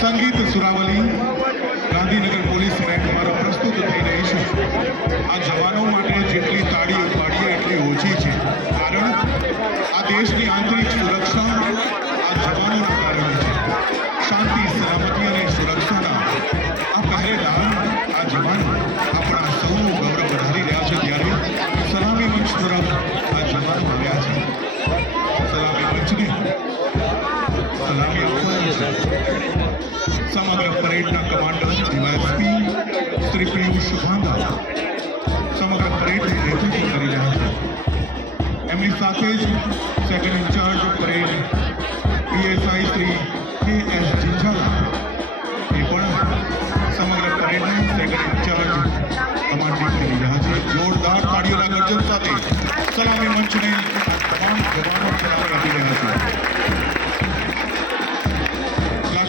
સંગીત સુરાવલી, Gandhinagar police band પ્રસ્તુત થઈ રહી છે. આ જવાનો માટે જેટલી તાળી પાડીએ એટલી ઓછી છે. કારણ આ દેશની આંતરિક સુરક્ષા આ જવાનોના કારણે છે. શાંતિ, સલામતી અને સુરક્ષાના આ પહેરેદાર સલામી આપવા સમગ્ર પરેડના કમાન્ડર ડીવાયએસપી શ્રી પિયુષ ભાંગા સમગ્ર પરેડનું નેતૃત્વ કરી રહ્યા છે એમની સાથે જ second in charge parade PSI Shri K S Jinjala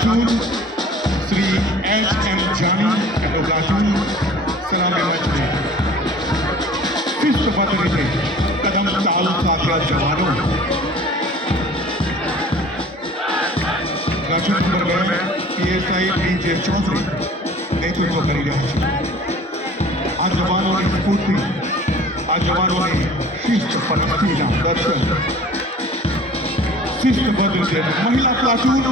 platoon Shri H M Jani એનો પ્લાટૂન સલામી મંચને શિસ્તબદ્ધ રીતે કદમ તાલ સાથે આ જવાનો પ્લાટૂન નંબર બે પીએસઆઈ ડી જે ચૌધરી નેતૃત્વ કરી રહ્યા છે આ જવાનોની સ્ફૂર્તિ આ જવાનોની શિસ્ત પદ્ધતિના દર્શન શિસ્તબદ્ધ રીતે મહિલા પ્લાટૂન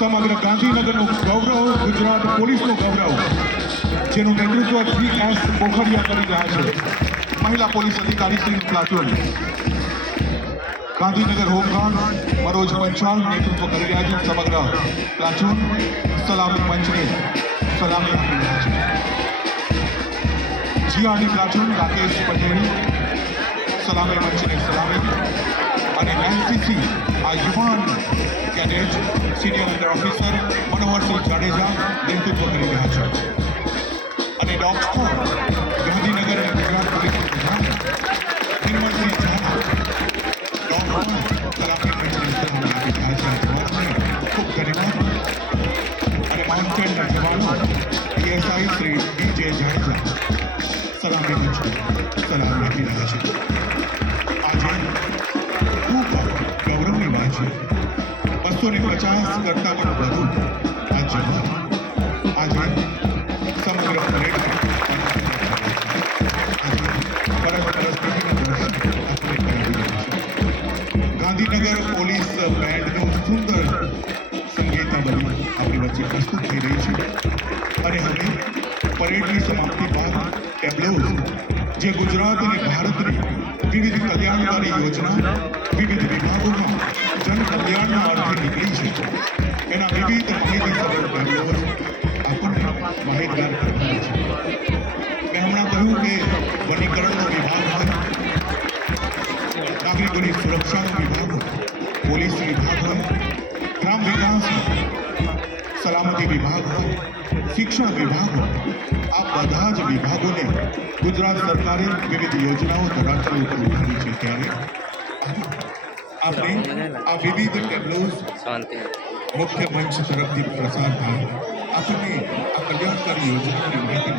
સમગ્ર ગાંધીનગરનું ગૌરવ ગુજરાત પોલીસનું ગૌરવ જેનું નેતૃત્વ શ્રી એસ પોખરિયા કરી રહ્યા છે મહિલા પોલીસ અધિકારી શ્રી પ્લાટૂન ગાંધીનગર હોમગાર્ડ મનોજ પંચાલ નેતૃત્વ કરી રહ્યા છે સમગ્ર પ્લાટૂન સલામી મંચને સલામી આપી રહ્યા છે જીઆરની પ્લાટૂન રાકેશ પટેલ સલામી મંચને સલામી અને એનસીસી આ યુવાન cadet senior under officer Manoharsinh Jadeja, નેતૃત્વ કરી રહ્યા છે. અને ડોક્ટર ગાંધીનગર અને ગુજરાત પોલીસના પ્રધાન નિર્મલસિંહ ઝાલા. સલામી આપી રહ્યા છે. ખૂબ ધન્યવાદ. અને માઉન્ટેનના જવાનો, પીએસઆઈ શ્રી ડી જે જાડેજા. સલામી સલામી આપી રહ્યા છે. બસો ને પચાસ કરતાં પણ વધુ આ જવાન આજે સમગ્ર પરેડમાં આજે ફરજ પરિસ્થિતિનું દર્શન આપણે કરાવી રહ્યા છે ગાંધીનગર પોલીસ બેન્ડનું સુંદર સંગીતાવલી આપણી વચ્ચે પ્રસ્તુત થઈ રહી છે અને હવે પરેડની સમાપ્તિ બાદ ટેબ્લોઝ જે ગુજરાત અને ભારતની વિવિધ કલ્યાણકારી યોજના વિવિધ વિભાગોમાં જન કલ્યાણના અર્થે નીકળી છે એના વિવિધ માહિતીસભર ટેબ્લોઝ આપણને માહિતગાર કરતા છે મેં હમણાં કહ્યું કે વનીકરણનો વિભાગ હોય નાગરિકોની સુરક્ષાનો વિભાગ હોય પોલીસ વિભાગ હોય ગ્રામ વિકાસ હોય સલામતી વિભાગ હોય શિક્ષણ વિભાગ હોય આ બધા જ વિભાગોને ગુજરાત સરકારે વિવિધ યોજનાઓ ધરાતલ ઉપર ઉતારી છે ત્યારે अपनी अभिविध कन्नौज मुख्य मंच तरफ़ प्रसाद था अपने कल्याणकारी योजना की माहिती